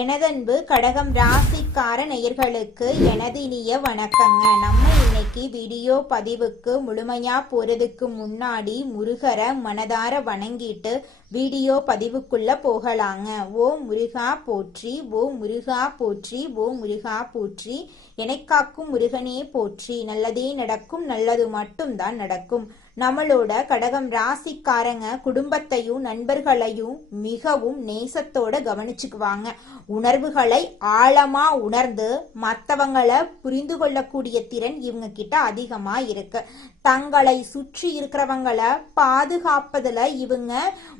எனதன்பு கடகம் ராசிக்கார நேயர்களுக்கு எனது இனிய வணக்கங்க. நம்ம இன்னைக்கு வீடியோ பதிவுக்கு முழுமையா போறதுக்கு முன்னாடி முருகரை மனதார வணங்கிட்டு வீடியோ பதிவுக்குள்ள போகலாங்க. ஓ முருகா போற்றி, ஓ முருகா போற்றி, ஓ முருகா போற்றி, எனக்காக்கும் முருகனே போற்றி. நல்லதே நடக்கும், நல்லது மட்டும்தான் நடக்கும். நம்மளோட கடகம் ராசிக்காரங்க குடும்பத்தையும் நண்பர்களையும் மிகவும் நேசத்தோட கவனிச்சுக்குவாங்க. உணர்வுகளை ஆழமா உணர்ந்து மற்றவங்களை புரிந்து கொள்ளக்கூடிய திறன் இவங்க கிட்ட அதிகமா இருக்கு. தங்களை சுற்றி இருக்கிறவங்களை பாதுகாப்பதுல இவங்க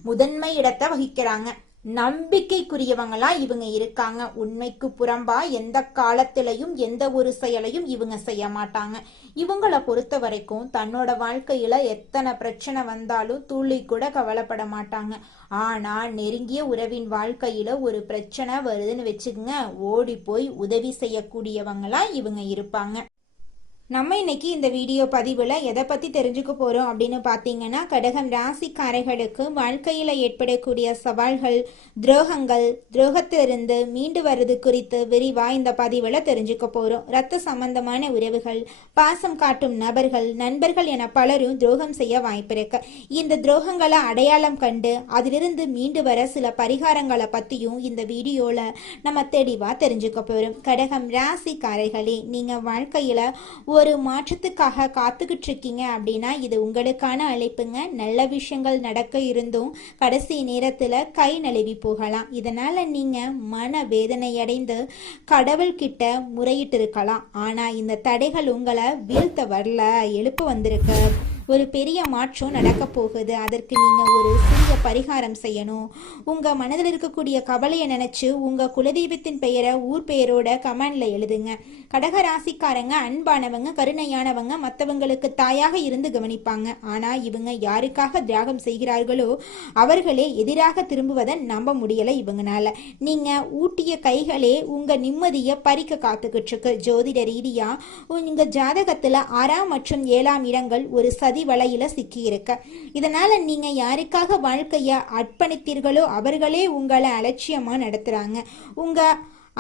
முதன்மை இடத்தை வகிக்கிறாங்க. நம்பிக்கைக்குரியவங்களா இவங்க இருக்காங்க. உண்மைக்கு புறம்பா எந்த காலத்திலையும் எந்த ஒரு செயலையும் இவங்க செய்ய மாட்டாங்க. இவங்களை பொறுத்த வரைக்கும் தன்னோட வாழ்க்கையில எத்தனை பிரச்சனை வந்தாலும் துளி கூட கவலைப்பட மாட்டாங்க. ஆனா நெருங்கிய உறவின் வாழ்க்கையில ஒரு பிரச்சனை வருதுன்னு வச்சுக்கோங்க, ஓடி போய் உதவி செய்யக்கூடியவங்களா இவங்க இருப்பாங்க. நம்ம இன்னைக்கு இந்த வீடியோ பதிவில் எதை பற்றி தெரிஞ்சுக்க போகிறோம் அப்படின்னு பார்த்தீங்கன்னா, கடகம் ராசிக்காரர்களுக்கு வாழ்க்கையில் ஏற்படக்கூடிய சவால்கள், துரோகத்திலிருந்து மீண்டு வர்றது குறித்து விரிவாக இந்த பதிவில் தெரிஞ்சுக்க போகிறோம். ரத்த சம்பந்தமான உறவுகள், பாசம் காட்டும் நண்பர்கள் என பலரும் துரோகம் செய்ய வாய்ப்பிருக்கு. இந்த துரோகங்களை அடையாளம் கண்டு அதிலிருந்து மீண்டு வர சில பரிகாரங்களை பற்றியும் இந்த வீடியோவில் நம்ம தெளிவாக தெரிஞ்சுக்க போகிறோம். கடகம் ராசிக்காரர்களே, நீங்கள் வாழ்க்கையில் ஒரு மாற்றத்துக்காக காத்துக்கிட்டு இருக்கீங்க அப்படின்னா இது உங்களுக்கான அழைப்புங்க. நல்ல விஷயங்கள் நடக்க இருந்தும் கடைசி நேரத்துல கை நழுவி போகலாம். இதனால நீங்க மன வேதனை அடைந்து கடவுள்கிட்ட முறையிட்டு இருக்கலாம். ஆனா இந்த தடைகள் உங்களை வீழ்த்த வரல, எழுப்ப வந்திருக்கு. ஒரு பெரிய மாற்றம் நடக்க போகுது. அதற்கு நீங்க ஒரு சிறிய பரிகாரம் செய்யணும். உங்க மனதில் இருக்கக்கூடிய கவலையை நினைச்சு உங்க குலதெய்வத்தின் பெயரை ஊர் பெயரோட கமெண்ட்ல எழுதுங்க. கடக ராசிக்காரங்க அன்பானவங்க, கருணையானவங்க, மற்றவங்களுக்கு தாயாக இருந்து கவனிப்பாங்க. ஆனா இவங்க யாருக்காக தியாகம் செய்கிறார்களோ அவர்களே எதிராக திரும்புவதை நம்ப முடியல இவங்கனால. நீங்க ஊட்டிய கைகளே உங்க நிம்மதியை பறிக்க காத்துக்கிட்டு இருக்கு. ஜோதிட ரீதியா உங்க ஜாதகத்துல 6ஆம் மற்றும் 7ஆம் இடங்கள் ஒரு சதி வலையில சிக்கி இருக்க. இதனால நீங்க யாருக்காக வாழ்க்கைய அர்ப்பணித்தீர்களோ அவர்களே உங்களை அலட்சியமா நடத்துறாங்க. உங்க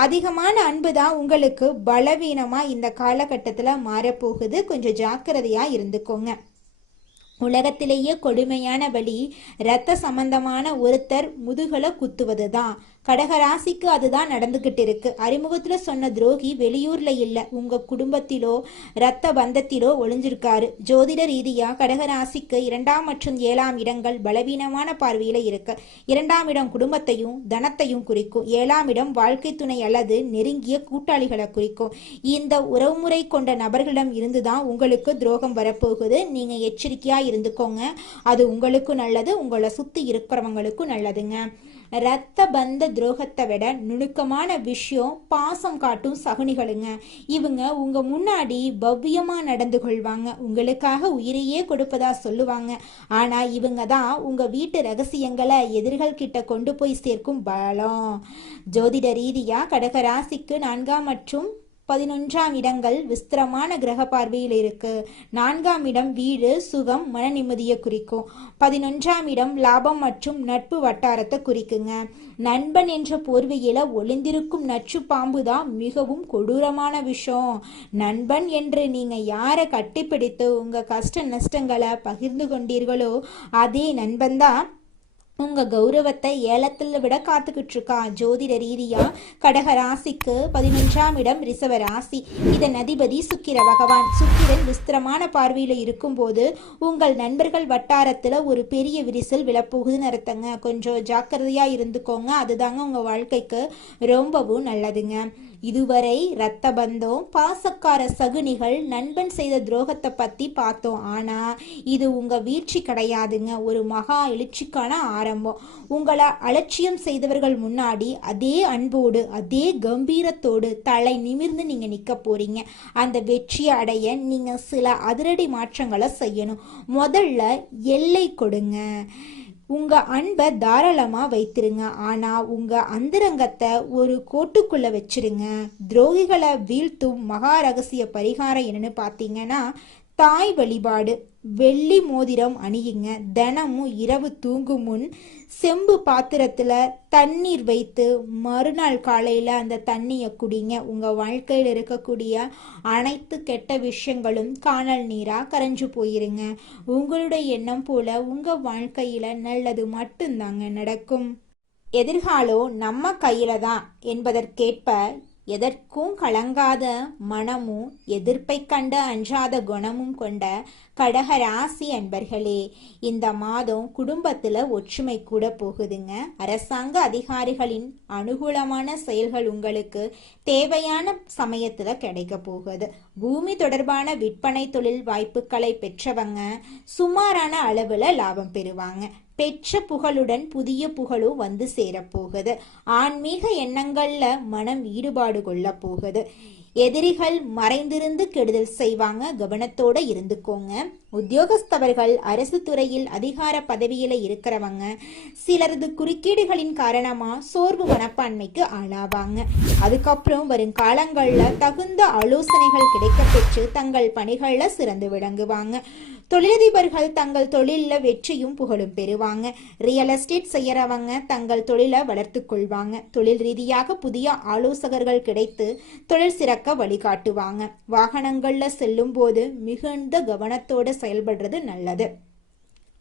அதிகமான அன்புதான் உங்களுக்கு பலவீனமா இந்த காலகட்டத்துல மாறப்போகுது. கொஞ்சம் ஜாக்கிரதையா இருந்துக்கோங்க. உலகத்திலேயே கொடுமையான வழி இரத்த சம்பந்தமான ஒருத்தர் முதுகலை குத்துவது தான். கடகராசிக்கு அதுதான் நடந்துகிட்டு இருக்கு. அறிமுகத்துல சொன்ன துரோகி வெளியூர்ல இல்ல, உங்க குடும்பத்திலோ இரத்த பந்தத்திலோ ஒளிஞ்சிருக்காரு. ஜோதிட ரீதியா கடகராசிக்கு 2ஆம் மற்றும் 7ஆம் இடங்கள் பலவீனமான பார்வையில இருக்கு. 2ஆம் இடம் குடும்பத்தையும் தனத்தையும் குறிக்கும். 7ஆம் இடம் வாழ்க்கை துணை அல்லது நெருங்கிய கூட்டாளிகளை குறிக்கும். இந்த உறவுமுறை கொண்ட நபர்களிடம் இருந்துதான் உங்களுக்கு துரோகம் வரப்போகுது. நீங்க எச்சரிக்கையா இருந்துக்கோங்க. அது உங்களுக்கும் நல்லது, உங்களை சுத்தி இருக்கிறவங்களுக்கும் நல்லதுங்க. இரத்த பந்த துரோகத்தை விட நுணுக்கமான விஷயம் பாசம் காட்டும் சகுனிகளுங்க. இவங்க உங்க முன்னாடி பவ்யமா நடந்து கொள்வாங்க, உங்களுக்காக உயிரையே கொடுப்பதா சொல்லுவாங்க. ஆனா இவங்க தான் உங்க வீட்டு ரகசியங்களை எதிர்கள் கிட்ட கொண்டு போய் சேர்க்கும் பலம். ஜோதிட ரீதியா கடக ராசிக்கு 4ஆம் மற்றும் 11ஆம் இடங்கள் விஸ்திரமான கிரக பார்வையில் இருக்கு. 4ஆம் இடம் வீடு, சுகம், மன நிம்மதியை குறிக்கும். 11ஆம் இடம் லாபம் மற்றும் நட்பு வட்டாரத்தை குறிக்குங்க. நண்பன் என்ற போர்வையில ஒளிந்திருக்கும் நச்சு பாம்பு தான் மிகவும் கொடூரமான விஷயம். நண்பன் என்று நீங்க யாரை கட்டிப்பிடித்து உங்க கஷ்ட நஷ்டங்களை பகிர்ந்து கொண்டீர்களோ அதே நண்பன் தான் உங்க கௌரவத்தை ஏலத்தில் விட காத்துக்கிட்டு இருக்கா. ஜோதிட ரீதியா கடக ராசிக்கு 11ஆம் இடம் ரிஷப ராசி. இதன் அதிபதி சுக்கிர பகவான். சுக்கிரன் விஸ்திரமான பார்வையில இருக்கும் போது உங்கள் நண்பர்கள் வட்டாரத்துல ஒரு பெரிய விரிசல் விழப்போகுதுன்னு அர்த்தங்க. கொஞ்சம் ஜாக்கிரதையா இருந்துக்கோங்க. அதுதாங்க உங்க வாழ்க்கைக்கு ரொம்பவும் நல்லதுங்க. இதுவரை இரத்த பந்தம், பாசக்கார சகுனிகள், நண்பன் செய்த துரோகத்தை பத்தி பார்த்தோம். ஆனா இது உங்க வீழ்ச்சி கிடையாதுங்க, ஒரு மகா எழுச்சிக்கான ஆரம்பம். உங்களை அலட்சியம் செய்தவர்கள் முன்னாடி அதே அன்போடு அதே கம்பீரத்தோடு தலை நிமிர்ந்து நீங்க நிக்க போறீங்க. அந்த வெற்றியை அடைய நீங்க சில அதிரடி மாற்றங்களை செய்யணும். முதல்ல எல்லை கொடுங்க. உங்க அன்பை தாராளமா வைத்திருங்க. ஆனா உங்க அந்தரங்கத்தை ஒரு கோட்டுக்குள்ள வச்சிருங்க. துரோகிகளை வீழ்த்தும் மகா ரகசிய பரிகாரம் என்னன்னு பார்த்தீங்கன்னா தாய் வழிபாடு. வெள்ளி மோதிரம் அணியுங்க. தினமும் இரவு தூங்கும் முன் செம்பு பாத்திரத்துல தண்ணீர் வைத்து மறுநாள் காலையில அந்த தண்ணியை குடிங்க. உங்க வாழ்க்கையில் இருக்கக்கூடிய அனைத்து கெட்ட விஷயங்களும் காணல் நீரா கரைஞ்சு போயிருங்க. உங்களுடைய எண்ணம் போல உங்க வாழ்க்கையில நல்லது மட்டும்தாங்க நடக்கும். எதிர்காலம் நம்ம கையில தான் என்பதற்கேற்ப எதற்கும் கலங்காத மனமும் எதிர்ப்பை கண்டு அஞ்சாத குணமும் கொண்ட கடகராசி அன்பர்களே, இந்த மாதம் குடும்பத்துல ஒற்றுமை கூட போகுதுங்க. அரசாங்க அதிகாரிகளின் அனுகூலமான செயல்கள் உங்களுக்கு தேவையான சமயத்துல கிடைக்க போகுது. பூமி தொடர்பான விற்பனை தொழில் வாய்ப்புகளை பெற்றவங்க சுமாரான அளவுல லாபம் பெறுவாங்க. பெற்ற புகழுடன் புதிய புகழும் வந்து சேரப்போகுது. ஆன்மீக எண்ணங்கள்ல மனம் ஈடுபாடு கொள்ள போகுது. எதிரிகள் மறைந்திருந்து கெடுதல் செய்வாங்க, கவனத்தோட இருந்துக்கோங்க. உத்தியோகஸ்தவர்கள் அரசு துறையில் அதிகார பதவியில இருக்கிறவங்க சிலரது குறுக்கீடுகளின் காரணமா சோர்வு மனப்பான்மைக்கு ஆளாவாங்க. அதுக்கப்புறம் வரும் காலங்கள்ல தகுந்த ஆலோசனைகள் கிடைக்க பெற்று தங்கள் பணிகள்ல சிறந்து விளங்குவாங்க. தொழிலதிபர்கள் தங்கள் தொழில வெற்றியும் புகழும் பெறுவாங்க. ரியல் எஸ்டேட் செய்யறவங்க தங்கள் தொழிலை வளர்த்து கொள்வாங்க. தொழில் ரீதியாக புதிய ஆலோசகர்கள் கிடைத்து தொழில் சிறக்க வழிகாட்டுவாங்க. வாகனங்கள்ல செல்லும் போது மிகுந்த கவனத்தோட செயல்படுறது நல்லது.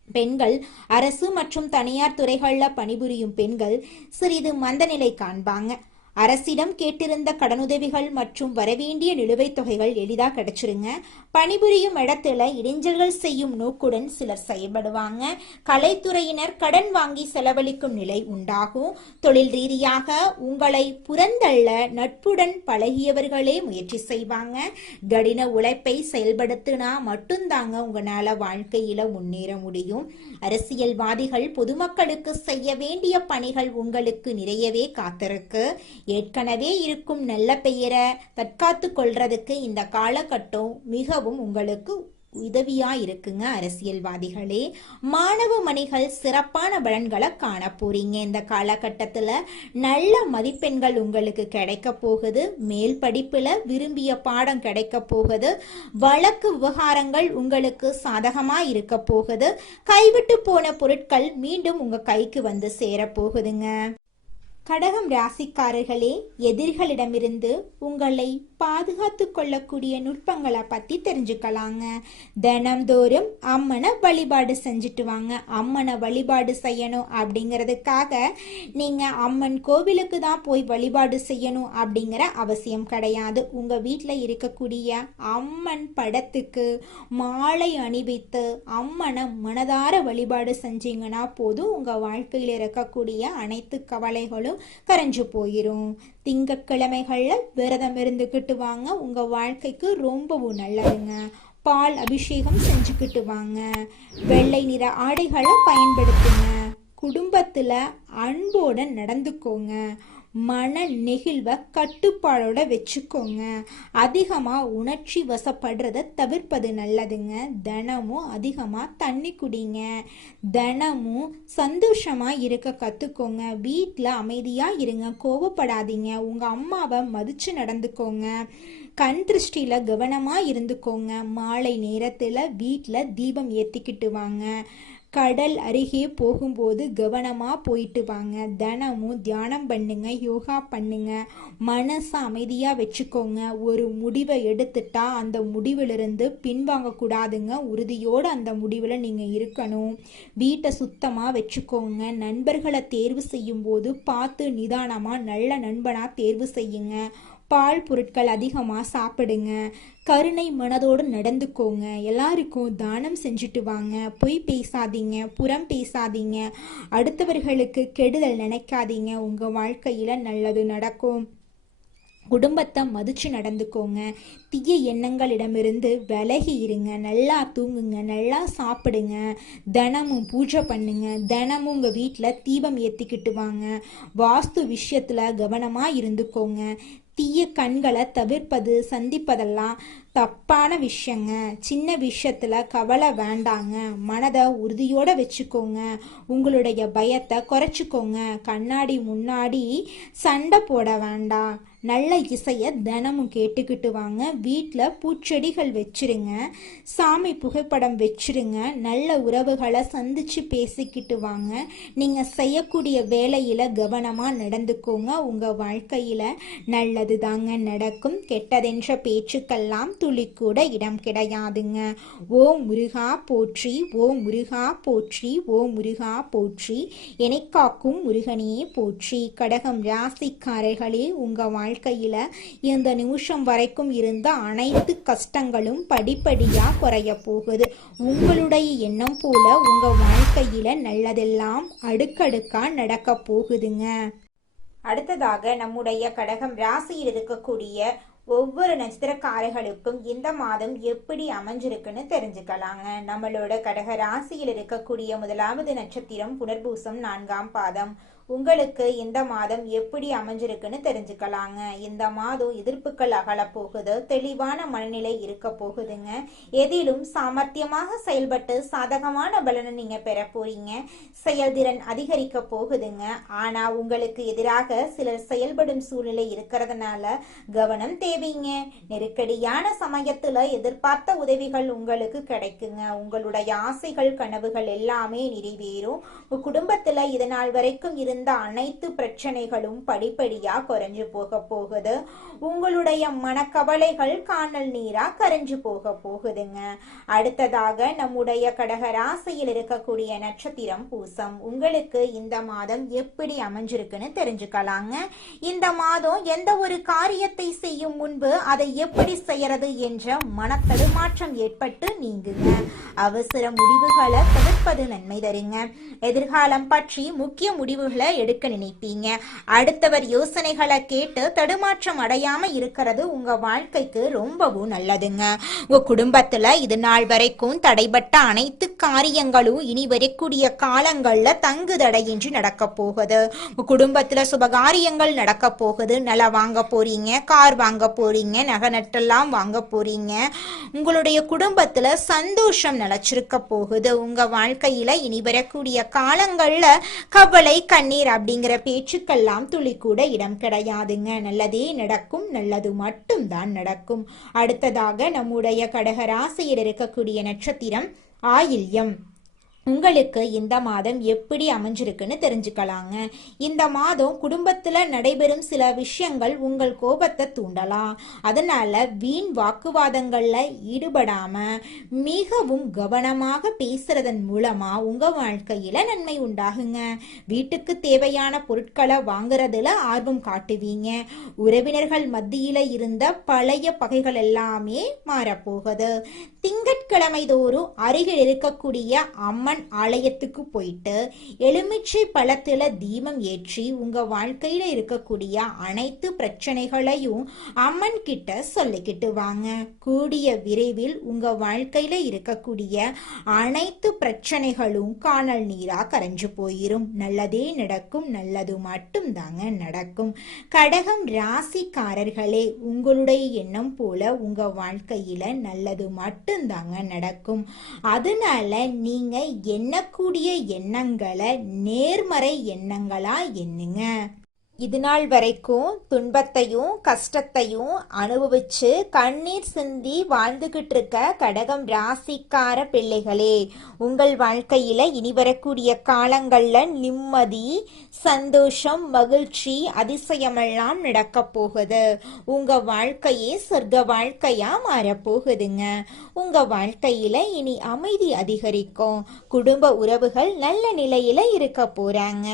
பெண்கள் அரசு மற்றும் தனியார் துறைகள்ல பணிபுரியும் பெண்கள் சிறிது மந்தநிலை காண்பாங்க. அரசிடம் கேட்டிருந்த கடனுதவிகள் மற்றும் வரவேண்டிய நிலுவைத் தொகைகள் எளிதா கிடைச்சிருங்க. பணிபுரியும் இடத்துல இடைஞ்சல்கள் செய்யும் நோக்குடன் சிலர் செயல்படுவாங்க. கலைத்துறையினர் கடன் வாங்கி செலவழிக்கும் நிலை உண்டாகும். தொழில் ரீதியாக உங்களை புறந்தள்ள நட்புடன் பழகியவர்களே முயற்சி செய்வாங்க. கடின உழைப்பை செயல்படுத்தினா மட்டும்தாங்க உங்களால வாழ்க்கையில முன்னேற முடியும். அரசியல்வாதிகள் பொதுமக்களுக்கு செய்ய வேண்டிய பணிகள் உங்களுக்கு நிறையவே காத்திருக்கு. ஏற்கனவே இருக்கும் நல்ல பெயரை தற்காத்து கொள்றதுக்கு இந்த காலகட்டம் மிகவும் உங்களுக்கு உதவியா இருக்குங்க. அரசியல்வாதிகளே, மாணவ மணிகள் சிறப்பான பலன்களை காண போறீங்க. இந்த காலகட்டத்துல நல்ல மதிப்பெண்கள் உங்களுக்கு கிடைக்க போகுது. மேல் படிப்புல விரும்பிய பாடம் கிடைக்க போகுது. வழக்கு விவகாரங்கள் உங்களுக்கு சாதகமா இருக்க போகுது. கைவிட்டு போன பொருட்கள் மீண்டும் உங்க கைக்கு வந்து சேர போகுதுங்க. கடகம் ராசிக்காரர்களே, எதிரிகளிடமிருந்து உங்களை பாதுகாத்து கொள்ளக்கூடிய நுட்பங்களை பத்தி தெரிஞ்சுக்கலாங்க. தினம்தோறும் அம்மனை வழிபாடு செஞ்சுட்டு வாங்க. அம்மனை வழிபாடு செய்யணும் அப்படிங்கிறதுக்காக நீங்க அம்மன் கோவிலுக்கு தான் போய் வழிபாடு செய்யணும் அப்படிங்கிற அவசியம் கிடையாது. உங்க வீட்டில் இருக்கக்கூடிய அம்மன் படத்துக்கு மாலை அணிவித்து அம்மனை மனதார வழிபாடு செஞ்சீங்கன்னா போதும், உங்க வாழ்க்கையில் இருக்கக்கூடிய அனைத்து கவலைகளும் கரைஞ்சு போயிரும். திங்கட்கிழமைகள்ல விரதம் இருந்துக்கிட்டு வாங்க. உங்க வாழ்க்கைக்கு ரொம்பவும் நல்லதுங்க. பால் அபிஷேகம் செஞ்சுக்கிட்டு வாங்க. வெள்ளை நிற ஆடைகளை பயன்படுத்துங்க. குடும்பத்துல அன்போட நடந்துக்கோங்க. மன நெகிழ்வை கட்டுப்பாடோட வச்சுக்கோங்க. அதிகமாக உணர்ச்சி வசப்படுறத தவிர்ப்பது நல்லதுங்க. தினமும் அதிகமாக தண்ணி குடிங்க. தினமும் சந்தோஷமாக இருக்க கற்றுக்கோங்க. வீட்டில் அமைதியாக இருங்க, கோவப்படாதீங்க. உங்கள் அம்மாவை மதித்து நடந்துக்கோங்க. கண் திருஷ்டியில் கவனமாக இருந்துக்கோங்க. மாலை நேரத்தில் வீட்டில் தீபம் ஏற்றிக்கிட்டு வாங்க. கடல் அருகே போகும்போது கவனமாக போயிட்டு வாங்க. தினமும் தியானம் பண்ணுங்க, யோகா பண்ணுங்க. மனசை அமைதியாக வச்சுக்கோங்க. ஒரு முடிவை எடுத்துட்டா அந்த முடிவிலிருந்து பின்வாங்கக்கூடாதுங்க. உறுதியோடு அந்த முடிவில் நீங்கள் இருக்கணும். வீட்டை சுத்தமாக வச்சுக்கோங்க. நண்பர்களை தேர்வு செய்யும் போது பார்த்து நிதானமாக நல்ல நண்பனாக தேர்வு செய்யுங்க. பால் பொருட்கள் அதிகமாக சாப்பிடுங்க. கருணை மனதோடு நடந்துக்கோங்க. எல்லாருக்கும் தானம் செஞ்சுட்டு வாங்க. பொய் பேசாதீங்க, புறம் பேசாதீங்க. அடுத்தவர்களுக்கு கெடுதல் நினைக்காதீங்க. உங்கள் வாழ்க்கையில் நல்லது நடக்கும். குடும்பத்தை மதிச்சு நடந்துக்கோங்க. தீய எண்ணங்களிடமிருந்து விலகி இருங்க. நல்லா தூங்குங்க, நல்லா சாப்பிடுங்க. தினமும் பூஜை பண்ணுங்க. தினமும் உங்கள் வீட்டில் தீபம் ஏற்றிக்கிட்டு வாங்க. வாஸ்து விஷயத்தில் கவனமாக இருந்துக்கோங்க. தீய கண்களை தவிர்ப்பது, சந்திப்பதெல்லாம் தப்பான விஷயங்க. சின்ன விஷயத்துல கவலை வேண்டாங்க. மனதை உறுதியோட வச்சுக்கோங்க. உங்களுடைய பயத்தை குறைச்சிக்கோங்க. கண்ணாடி முன்னாடி சண்டை போட வேண்டாம். நல்ல இசையை தினமும் கேட்டுக்கிட்டு வாங்க. வீட்டில் பூச்செடிகள் வச்சிருங்க, சாமி புகைப்படம் வச்சிருங்க, நல்ல உறவுகளை சந்திச்சு பேசிக்கிட்டு வாங்க. நீங்கள் செய்யக்கூடிய வேலையில் கவனமாக நடந்துக்கோங்க. உங்கள் வாழ்க்கையில் நல்லது தாங்க நடக்கும். கெட்டதென்ற பேச்சுக்கெல்லாம் துளி கூட இடம் கிடையாதுங்க. ஓ முருகா போற்றி, ஓ முருகா போற்றி, ஓ முருகா போற்றி, என்னை காக்கும் முருகனே போற்றி. கடகம் ராசிக்காரர்களே, உங்கள் வாழ்க்கையில் இந்த நிமிஷம் வரைக்கும் இருந்த அனைத்து கஷ்டங்களும் படிப்படியாக குறைய போகுது. உங்களுடைய எண்ணம் போல உங்கள் வாழ்க்கையில் நல்லதெல்லாம் அடுக்கடுக்கா நடக்க போகுதுங்க. அடுத்ததாக நம்முடைய கடகம் ராசியில் இருக்கக்கூடிய ஒவ்வொரு நட்சத்திரக்காரர்களுக்கும் இந்த மாதம் எப்படி அமைஞ்சிருக்குன்னு தெரிஞ்சுக்கலாங்க. நம்மளோட கடக ராசியில் இருக்கக்கூடிய முதலாவது நட்சத்திரம் புனர்பூசம் 4ஆம் பாதம். உங்களுக்கு இந்த மாதம் எப்படி அமைஞ்சிருக்குன்னு தெரிஞ்சுக்கலாங்க. இந்த மாதம் எதிர்ப்புகள் அகல போகுது, தெளிவான மனநிலை இருக்க போகுதுங்க. எதிலும் சாமர்த்தியமாக செயல்பட்டு சாதகமான பலனை நீங்க பெற போறீங்க. செயல்திறன் அதிகரிக்க போகுதுங்க. ஆனா உங்களுக்கு எதிராக சிலர் செயல்படும் சூழ்நிலை இருக்கிறதுனால கவனம் தேவைங்க. நெருக்கடியான சமயத்துல எதிர்பார்த்த உதவிகள் உங்களுக்கு கிடைக்குங்க. உங்களுடைய ஆசைகள் கனவுகள் எல்லாமே நிறைவேறும். குடும்பத்துல இதனால் வரைக்கும் இருந்த அனைத்து பிரச்சனைகளும் படிப்படியா குறைஞ்சு போக போகுது. உங்களுடைய மனக்கவலைகள் காணல் நீரா கரைஞ்சு போக போகுதுங்க. அடுத்ததாக நம்முடைய கடக ராசியில் இருக்கக்கூடிய நட்சத்திரம் பூசம். உங்களுக்கு இந்த மாதம் எப்படி அமைஞ்சிருக்குன்னு தெரிஞ்சுக்கலாங்க. இந்த மாதம் எந்த ஒரு காரியத்தை செய்யும் முன்பு அதை எப்படி செய்யறது என்ற மனத்தடுமாற்றம் ஏற்பட்டு நீங்குங்க. அவசர முடிவுகளை தவிர்ப்பது நன்மை தருங்க. எதிர்காலம் பற்றி முக்கிய முடிவுகளை எடுக்க நினைப்பீங்க. அடுத்தவர் யோசனைகளை கேட்டு தடுமாற்றம் அடையாம இருக்கிறது உங்க வாழ்க்கைக்கு ரொம்பவும் நல்லதுங்க. உங்க குடும்பத்துல இது நாள் வரைக்கும் தடைபட்ட அனைத்து காரியங்களும் இனி வரக்கூடிய காலங்கள்ல தங்கு தடையின்றி நடக்க போகுது. உங்க குடும்பத்துல சுபகாரியங்கள் நடக்க போகுது. நிலம் வாங்க போறீங்க, கார் வாங்க போறீங்க, நகை நட்டெல்லாம் வாங்க போறீங்க. உங்களுடைய குடும்பத்துல சந்தோஷம் நிலைச்சிருக்க போகுது. உங்க வாழ்க்கையில இனி வரக்கூடிய காலங்கள்ல கவலை கண்ணீர் அப்படிங்கிற பேச்சுக்கெல்லாம் துளி கூட இடம் கிடையாதுங்க. நல்லதே நடக்கும், நல்லது மட்டும் தான் நடக்கும். அடுத்ததாக நம்முடைய கடக ராசியில் இருக்கக்கூடிய நட்சத்திரம் ஆயில்யம். உங்களுக்கு இந்த மாதம் எப்படி அமைஞ்சிருக்குன்னு தெரிஞ்சுக்கலாங்க. இந்த மாதம் குடும்பத்துல நடைபெறும் சில விஷயங்கள் உங்கள் கோபத்தை தூண்டலாம். அதனால வீண் வாக்குவாதங்கள்ல ஈடுபடாம மிகவும் கவனமாக பேசுறதன் மூலமா உங்க வாழ்க்கையில நன்மை உண்டாகுங்க. வீட்டுக்கு தேவையான பொருட்களை வாங்குறதுல ஆர்வம் காட்டுவீங்க. உறவினர்கள் மத்தியில இருந்த பழைய பகைகள் எல்லாமே மாறப்போகுது. திங்கட்கிழமை தோறும் அருகில் இருக்கக்கூடிய அம்மன் ஆலயத்துக்கு போயிட்டு எலுமிச்சை பழத்துல தீபம் ஏற்றி உங்க வாழ்க்கையில இருக்கக்கூடிய அனைத்து பிரச்சனைகளையும் அம்மன் கிட்ட சொல்லிக்கிட்டு வாங்க. கூடிய விரைவில் உங்க வாழ்க்கையில இருக்கக்கூடிய அனைத்து பிரச்சனைகளும் காணல் நீரா கரைஞ்சு போயிரும். நல்லதே நடக்கும், நல்லது மட்டும் தாங்க நடக்கும். கடகம் ராசிக்காரர்களே, உங்களுடைய எண்ணம் போல உங்க வாழ்க்கையில நல்லது மட்டும் தாங்க நடக்கும். அதனால நீங்க எண்ணக்கூடிய எண்ணங்களை நேர்மறை எண்ணங்களா எண்ணுங்க. இது நாள் வரைக்கும் துன்பத்தையும் கஷ்டத்தையும் அனுபவிச்சு கண்ணீர் சிந்தி வாழ்ந்துகிட்டு இருக்க கடகம் ராசிக்கார பிள்ளைகளே, உங்கள் வாழ்க்கையில இனி வரக்கூடிய காலங்கள்ல நிம்மதி, சந்தோஷம், மகிழ்ச்சி, அதிசயமெல்லாம் நடக்க போகுது. உங்க வாழ்க்கையே சொர்க்க வாழ்க்கையா மாறப்போகுதுங்க. உங்க வாழ்க்கையில இனி அமைதி அதிகரிக்கும். குடும்ப உறவுகள் நல்ல நிலையில இருக்க போறாங்க.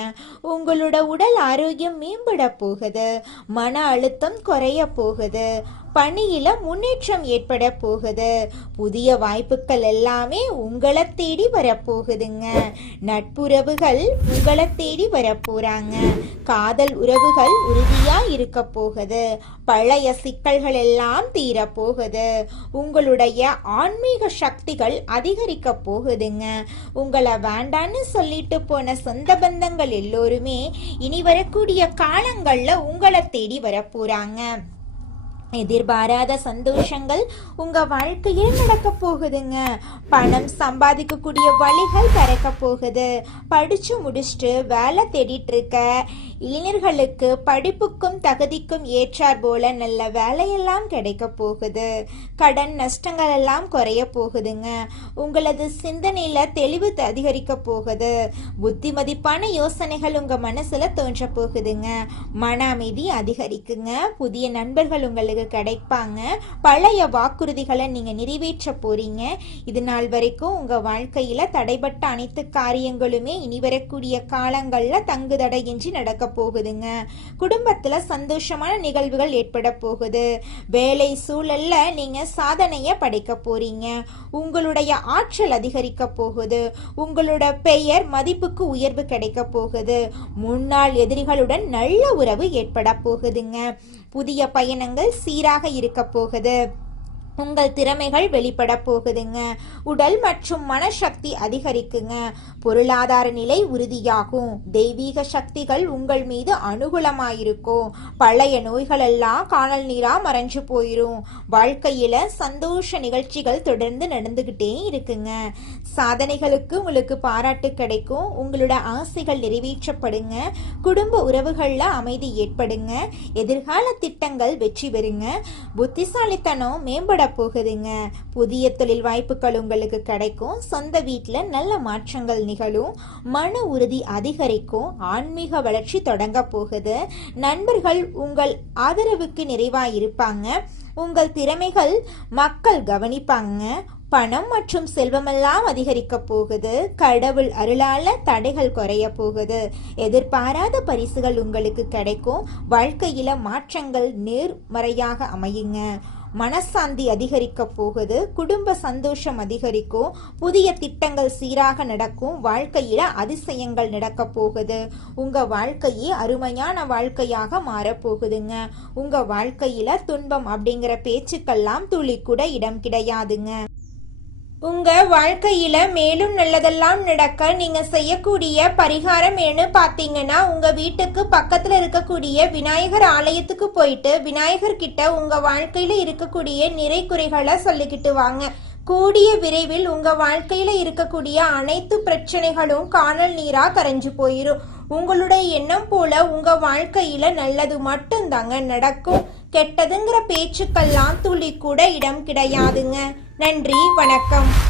உங்களோட உடல் ஆரோக்கியம் மேம்பட போகுது. மன அழுத்தம் குறைய போகுது. பணியில முன்னேற்றம் ஏற்பட போகுது. புதிய வாய்ப்புகள் எல்லாமே உங்களை தேடி வரப்போகுதுங்க. நட்புறவுகள் உங்களை தேடி வரப்போறாங்க. காதல் உறவுகள் உறுதியா இருக்க போகுது. பழைய சிக்கல்கள் எல்லாம் தீர போகுது. உங்களுடைய ஆன்மீக சக்திகள் அதிகரிக்க போகுதுங்க. உங்களை வேண்டான்னு சொல்லிட்டு போன சொந்த பந்தங்கள் எல்லோருமே இனி வரக்கூடிய காலங்கள்ல உங்களை தேடி வரப்போறாங்க. எதிர்பாராத சந்தோஷங்கள் உங்க வாழ்க்கையில் நடக்க போகுதுங்க. பணம் சம்பாதிக்கக்கூடிய வழிகள் பிறக்க போகுது. படிச்சு முடிச்சுட்டு வேலை தேடிட்டு இருக்க இளைஞர்களுக்கு படிப்புக்கும் தகுதிக்கும் ஏற்றார் போல நல்ல வேலையெல்லாம் கிடைக்க போகுது. கடன் நஷ்டங்கள் எல்லாம் குறைய போகுதுங்க. உங்களது சிந்தனையில தெளிவு அதிகரிக்க போகுது. புத்திமதிப்பான யோசனைகள் உங்க மனசுல தோன்ற போகுதுங்க. மன அமைதி அதிகரிக்குங்க. புதிய நண்பர்கள் உங்களுக்கு கிடைப்பாங்க. பழைய வாக்குறுதிகளை நீங்க நிறைவேற்ற போறீங்க. இது நாள் வரைக்கும் உங்க வாழ்க்கையில தடைபட்ட அனைத்து காரியங்களுமே இனி வரக்கூடிய காலங்கள்ல தங்குதடையின்றி நடக்க போகுதுங்க. குடும்பத்துல சந்தோஷமான நிகழ்வுகள் ஏற்பட போகுது. வேலை சூழல்ல நீங்க சாதனைய படைக்க போறீங்க. உங்களுடைய ஆற்றல் அதிகரிக்க போகுது. உங்களோட பெயர் மதிப்புக்கு உயர்வு கிடைக்க போகுது. முன்னாள் எதிரிகளுடன் நல்ல உறவு ஏற்பட போகுதுங்க. புதிய பயணங்கள் சீராக இருக்க போகுது. உங்கள் திறமைகள் வெளிப்பட போகுதுங்க. உடல் மற்றும் மனசக்தி அதிகரிக்குங்க. பொருளாதார நிலை உறுதியாகும். தெய்வீக சக்திகள் உங்கள் மீது அனுகூலமாயிருக்கும். பழைய நோய்கள் எல்லாம் காணல் நீரா மறைஞ்சு போயிரும். வாழ்க்கையில சந்தோஷ நிகழ்ச்சிகள் தொடர்ந்து நடந்துகிட்டே இருக்குங்க. சாதனைகளுக்கு உங்களுக்கு பாராட்டு கிடைக்கும். உங்களோட ஆசைகள் நிறைவேற்றப்படுங்க. குடும்ப உறவுகள்ல அமைதி ஏற்படுங்க. எதிர்கால திட்டங்கள் வெற்றி பெறுங்க. புத்திசாலித்தனம் மேம்பட போகுதுங்க. புதிய தொழில் வாய்ப்புகள் உங்களுக்கு கிடைக்கும். சொந்த வீட்டுல நல்ல மாற்றங்கள் நிகழும். மன உறுதி அதிகரிக்கும். ஆன்மீக வளர்ச்சி தொடங்க போகுது. நண்பர்கள் உங்கள் ஆதரவுக்கு நிறைவாயிருப்பாங்க. உங்கள் திறமைகள் மக்கள் கவனிப்பாங்க. பணம் மற்றும் செல்வமெல்லாம் அதிகரிக்க போகுது. கடவுள் அருளால தடைகள் குறைய போகுது. எதிர்பாராத பரிசுகள் உங்களுக்கு கிடைக்கும். வாழ்க்கையில மாற்றங்கள் நேர்மறையாக அமையுங்க. மனசாந்தி அதிகரிக்க போகுது. குடும்ப சந்தோஷம் அதிகரிக்கும். புதிய திட்டங்கள் சீராக நடக்கும். வாழ்க்கையில அதிசயங்கள் நடக்க போகுது. உங்க வாழ்க்கையே அருமையான வாழ்க்கையாக மாறப்போகுதுங்க. உங்க வாழ்க்கையில துன்பம் அப்படிங்கிற பேச்சுக்கெல்லாம் துளி கூட இடம் கிடையாதுங்க. உங்க வாழ்க்கையில மேலும் நல்லதெல்லாம் நடக்க நீங்க செய்யக்கூடிய பரிகாரம் என்ன பாத்தீங்கன்னா, உங்க வீட்டுக்கு பக்கத்துல இருக்கக்கூடிய விநாயகர் ஆலயத்துக்கு போயிட்டு விநாயகர் கிட்ட உங்க வாழ்க்கையில இருக்கக்கூடிய நிறை குறைகளை சொல்லிக்கிட்டு வாங்க. கூடிய விரைவில் உங்க வாழ்க்கையில இருக்கக்கூடிய அனைத்து பிரச்சனைகளும் காணல் நீரா கரைஞ்சு போயிரும். உங்களுடைய எண்ணம் போல உங்க வாழ்க்கையில நல்லது மட்டும்தாங்க நடக்கும். கெட்டதுங்கிற பேச்சுக்கெல்லாம் துளி கூட இடம் கிடையாதுங்க. நன்றி, வணக்கம்.